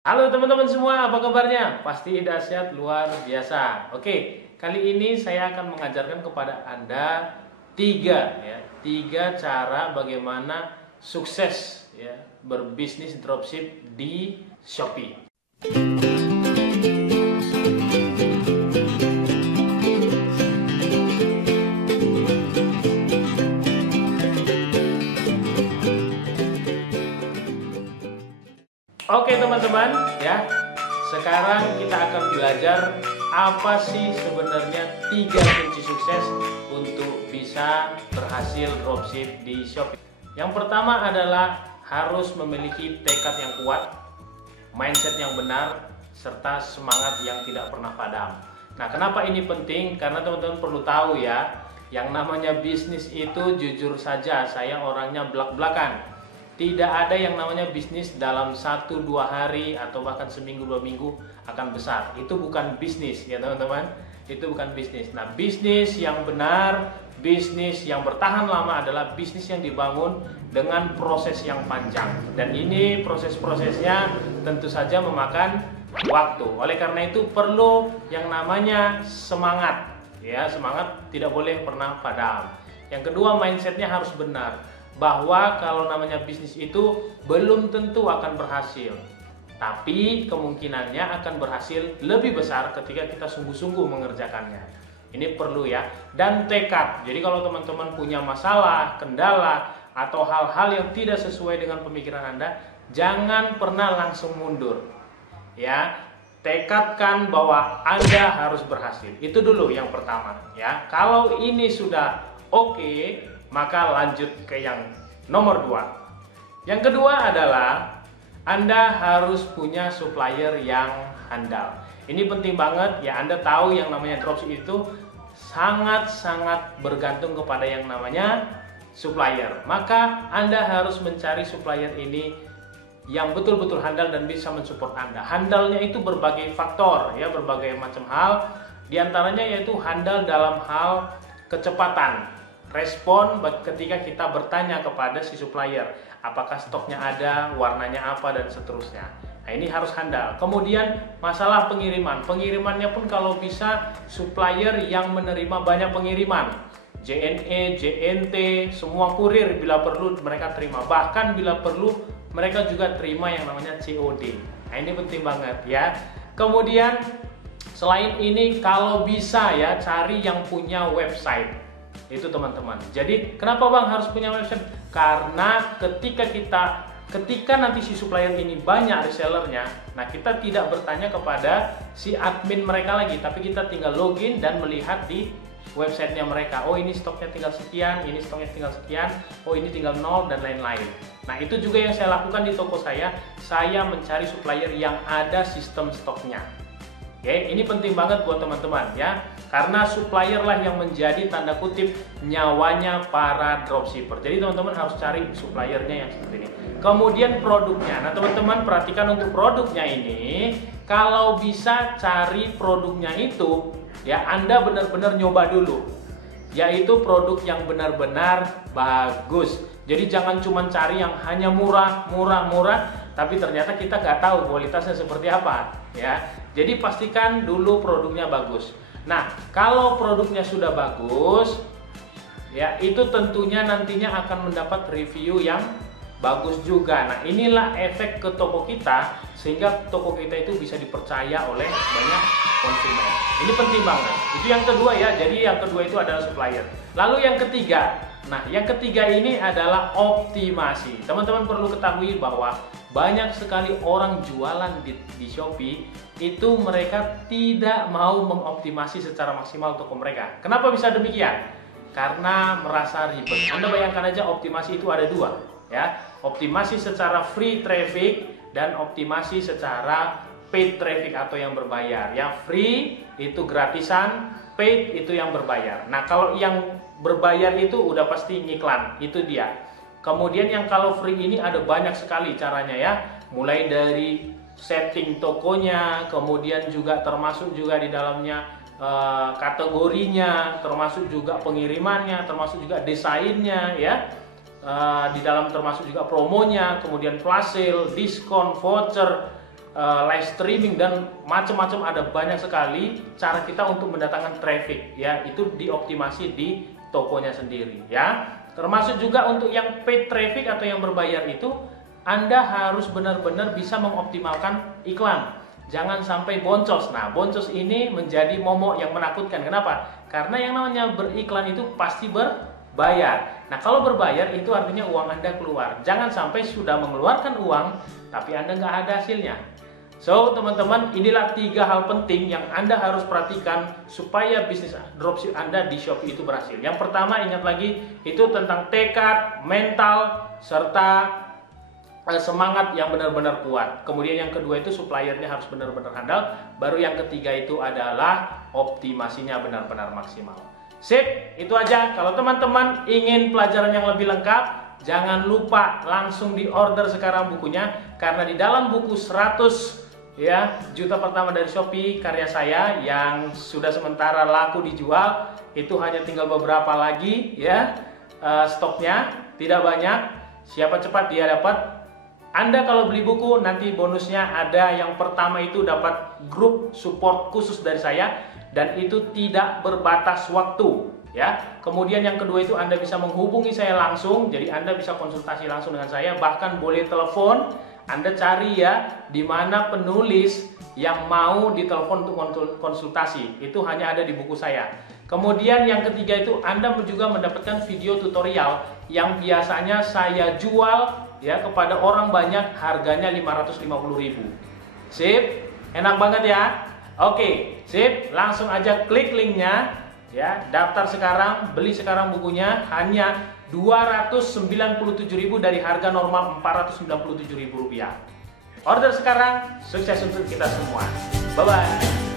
Halo teman-teman semua, apa kabarnya? Pasti dahsyat luar biasa. Oke, kali ini saya akan mengajarkan kepada Anda tiga cara bagaimana sukses ya berbisnis dropship di Shopee. Oke teman-teman ya, sekarang kita akan belajar apa sih sebenarnya tiga kunci sukses untuk bisa berhasil dropship di Shopee. Yang pertama adalah harus memiliki tekad yang kuat, mindset yang benar, serta semangat yang tidak pernah padam. Nah, kenapa ini penting? Karena teman-teman perlu tahu ya, yang namanya bisnis itu jujur saja saya orangnya belak-belakan. Tidak ada yang namanya bisnis dalam 1-2 hari atau bahkan seminggu 2 minggu akan besar. Itu bukan bisnis ya teman-teman. Itu bukan bisnis. Nah, bisnis yang benar, bisnis yang bertahan lama adalah bisnis yang dibangun dengan proses yang panjang. Dan ini proses-prosesnya tentu saja memakan waktu. Oleh karena itu perlu yang namanya semangat. Ya, semangat tidak boleh pernah padam. Yang kedua, mindsetnya harus benar, bahwa kalau namanya bisnis itu belum tentu akan berhasil, tapi kemungkinannya akan berhasil lebih besar ketika kita sungguh-sungguh mengerjakannya. Ini perlu ya. Dan tekad. Jadi kalau teman-teman punya masalah, kendala, atau hal-hal yang tidak sesuai dengan pemikiran Anda, jangan pernah langsung mundur ya. Tekadkan bahwa Anda harus berhasil. Itu dulu yang pertama ya. Kalau ini sudah oke, maka lanjut ke yang nomor 2. Yang kedua adalah Anda harus punya supplier yang handal. Ini penting banget ya. Anda tahu yang namanya dropship itu sangat-sangat bergantung kepada yang namanya supplier. Maka Anda harus mencari supplier ini yang betul-betul handal dan bisa mensupport Anda. Handalnya itu berbagai faktor ya, berbagai macam hal. Di antaranya yaitu handal dalam hal kecepatan respon ketika kita bertanya kepada si supplier, apakah stoknya ada, warnanya apa, dan seterusnya. Nah, ini harus handal. Kemudian masalah pengiriman. Pengirimannya pun kalau bisa supplier yang menerima banyak pengiriman. JNE, JNT, semua kurir bila perlu mereka terima. Bahkan bila perlu mereka juga terima yang namanya COD. Nah, ini penting banget ya. Kemudian selain ini kalau bisa ya cari yang punya website. Itu teman-teman. Jadi kenapa Bang harus punya website? Karena ketika nanti si supplier ini banyak resellernya, nah kita tidak bertanya kepada si admin mereka lagi, tapi kita tinggal login dan melihat di websitenya mereka. Oh, ini stoknya tinggal sekian, ini stoknya tinggal sekian, oh ini tinggal 0 dan lain-lain. Nah, itu juga yang saya lakukan di toko saya. Saya mencari supplier yang ada sistem stoknya. Oke, ini penting banget buat teman-teman ya. Karena supplier lah yang menjadi tanda kutip nyawanya para dropshipper. Jadi teman-teman harus cari suppliernya yang seperti ini. Kemudian produknya. Nah, teman-teman perhatikan untuk produknya ini, kalau bisa cari produknya itu ya Anda benar-benar nyoba dulu. Yaitu produk yang benar-benar bagus. Jadi jangan cuma cari yang hanya murah, tapi ternyata kita nggak tahu kualitasnya seperti apa ya. Jadi pastikan dulu produknya bagus. Nah, kalau produknya sudah bagus ya, itu tentunya nantinya akan mendapat review yang bagus juga. Nah, inilah efek ke toko kita sehingga toko kita itu bisa dipercaya oleh banyak konsumen. Ini penting banget. Itu yang kedua ya. Jadi yang kedua itu adalah supplier. Lalu yang ketiga. Nah, yang ketiga ini adalah optimasi. Teman-teman perlu ketahui bahwa banyak sekali orang jualan di Shopee itu mereka tidak mau mengoptimasi secara maksimal toko mereka. Kenapa bisa demikian? Karena merasa ribet. Anda bayangkan aja optimasi itu ada dua ya. Optimasi secara free traffic dan optimasi secara paid traffic atau yang berbayar. Yang free itu gratisan, paid itu yang berbayar. Nah, kalau yang berbayar itu udah pasti ngiklan, itu dia. Kemudian yang kalau free ini ada banyak sekali caranya ya. Mulai dari setting tokonya, kemudian juga termasuk juga di dalamnya kategorinya, termasuk juga pengirimannya, termasuk juga desainnya ya. Di dalam termasuk juga promonya, kemudian flash sale, diskon, voucher, live streaming dan macam-macam, ada banyak sekali cara kita untuk mendatangkan traffic ya, itu dioptimasi di tokonya sendiri ya. Termasuk juga untuk yang paid traffic atau yang berbayar itu Anda harus benar-benar bisa mengoptimalkan iklan. Jangan sampai boncos. Nah, boncos ini menjadi momok yang menakutkan. Kenapa? Karena yang namanya beriklan itu pasti berbayar. Nah, kalau berbayar itu artinya uang Anda keluar. Jangan sampai sudah mengeluarkan uang tapi Anda nggak ada hasilnya. So, teman-teman, inilah 3 hal penting yang Anda harus perhatikan supaya bisnis dropship Anda di Shopee itu berhasil. Yang pertama, ingat lagi, itu tentang tekad, mental, serta semangat yang benar-benar kuat. Kemudian yang kedua itu suppliernya harus benar-benar handal. Baru yang ketiga itu adalah optimasinya benar-benar maksimal. Sip, itu aja. Kalau teman-teman ingin pelajaran yang lebih lengkap, jangan lupa langsung di order sekarang bukunya. Karena di dalam buku 100 ya juta pertama dari Shopee karya saya yang sudah sementara laku dijual, itu hanya tinggal beberapa lagi ya, stoknya tidak banyak. Siapa cepat dia dapat. Anda kalau beli buku nanti bonusnya ada, yang pertama itu dapat grup support khusus dari saya dan itu tidak berbatas waktu ya. Kemudian yang kedua itu Anda bisa menghubungi saya langsung, jadi Anda bisa konsultasi langsung dengan saya, bahkan boleh telepon. Anda cari ya di mana penulis yang mau ditelepon untuk konsultasi, itu hanya ada di buku saya. Kemudian yang ketiga itu Anda juga mendapatkan video tutorial yang biasanya saya jual ya kepada orang banyak, harganya 550.000. Sip, enak banget ya. Oke, sip, langsung aja klik linknya ya, daftar sekarang, beli sekarang bukunya, hanya 297.000 dari harga normal 497.000 rupiah. Order sekarang, sukses untuk kita semua. Bye bye.